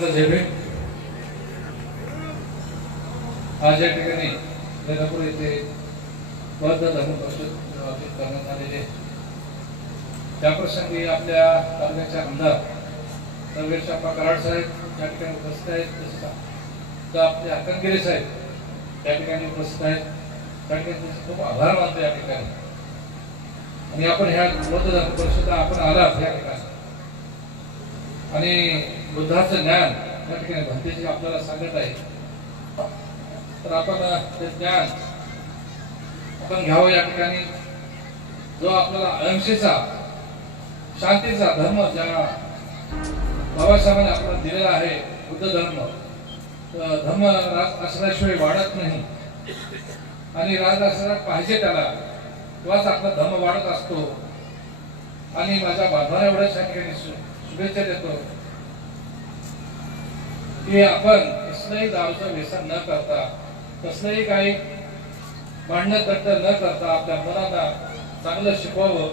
आज या ठिकाणी बेलापूर येथे बौद्ध धर्म परिषद आयोजित करण्यात आलेले त्याप्रसंगी आपल्या तालुक्याचे आमदार सर्वेश अप्पा कराड साहेब या ठिकाणी उपस्थित आहेत. तसेच आपले आपले साहेब त्या ठिकाणी उपस्थित आहेत. त्या ठिकाणी खूप आभार मानतो या ठिकाणी. आणि आपण ह्या बौद्ध धर्म परिषद आपण आलात या ठिकाणी. आणि बुद्धाचं ज्ञान या ठिकाणी भंतेजी आपल्याला सांगत आहे तर आपण ते ज्ञान आपण घ्यावं या ठिकाणी. जो आपल्याला अहिंसेचा शांतीचा धर्म ज्या बाबासाहेबांनी आपल्याला दिलेला आहे बुद्ध धर्म धर्म राज असल्याशिवाय वाढत नाही. आणि राज असला पाहिजे त्याला तेव्हाच आपला धर्म वाढत असतो. आणि माझ्या बांधवाला एवढ्याच या ठिकाणी शुभेच्छा देतो. की आपण कसलंही दारूचं व्यसन न करता कसलंही काही भांडण तट्ट न करता आपल्या मुलांना चांगलं शिकवावं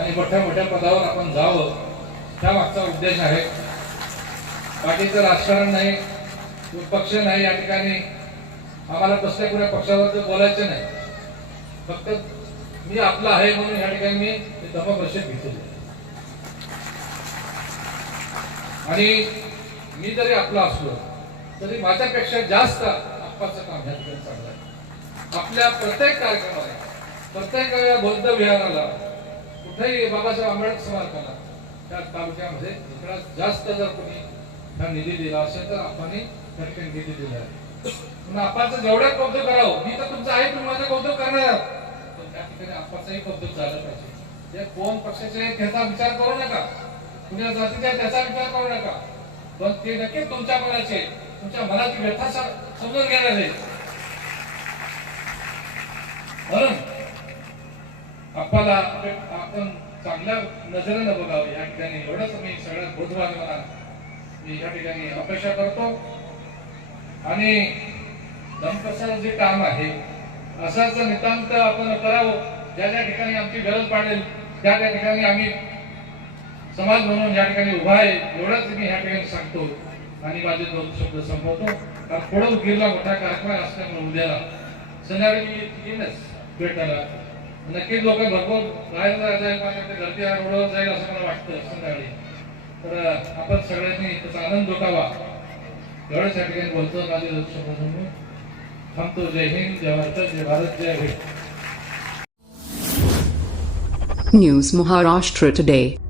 आणि मोठ्या मोठ्या पदावर आपण जावं त्या मागचा उद्देश आहे. बाकीचं राजकारण नाही पक्ष नाही या ठिकाणी. आम्हाला कसल्या कुठल्या पक्षावर बोलायचं नाही. फक्त मी आपला आहे म्हणून या ठिकाणी मी धर्म परिषद घेतलेली. आणि मी जरी आपला असलो तरी माझ्यापेक्षा जास्त आप्पाचं काम ह्या ठिकाणी चांगलं आहे आपल्या प्रत्येक कार्यक्रमाला प्रत्येक या बौद्ध विहाराला कुठेही बाबासाहेब आंबेडकर स्मारकाला त्या तालुक्यामध्ये इकडं जास्त जर कोणी हा निधी दिला असेल तर आपण त्या ठिकाणी निधी दिला आहे पण आपाचं जेवढ्या कौतुक करावं मी तर तुमचं आहे तुम्ही माझं कौतुक करणार. पण त्या ठिकाणी आपाचंही कौतुक झालं पाहिजे. या कोण पक्षाचे त्याचा विचार करू नका. कुण्या जातीचा त्याचा विचार करू नका. पण ते नक्कीच तुमच्या मनाचे तुमच्या मनाची व्यथा समजून घेणार. आहे म्हणून आपल्याला आपण चांगल्या नजरेनं बघावं. या ठिकाणी एवढंच मी सगळ्यात बोधवाना मी या ठिकाणी अपेक्षा करतो. आणि दमकसाचं जे काम आहे असाच नितांत आपण करावं. ज्या ज्या ठिकाणी आमची गरज पडेल त्या त्या ठिकाणी आम्ही समाज म्हणून या ठिकाणी उभा आहे एवढंच मी या ठिकाणी सांगतो. आणि माझे दोन शब्द संपवतो. कारण पुढं उगीरला मोठा कार्यक्रम असल्यामुळे उद्याला. संध्याकाळी मी येईनच भेटायला. नक्कीच लोक भरपूर बाहेर जाईल माझ्याकडे गर्दी आहे, रोडवर जाईल असं मला वाटतं संध्याकाळी. तर आपण सगळ्यांनी त्याचा आनंद लुटावा एवढंच या ठिकाणी बोलतो माझे दोन शब्द संपवून. थांबतो. जय हिंद जय भारत जय भारत जय भीम News Maharashtra Today.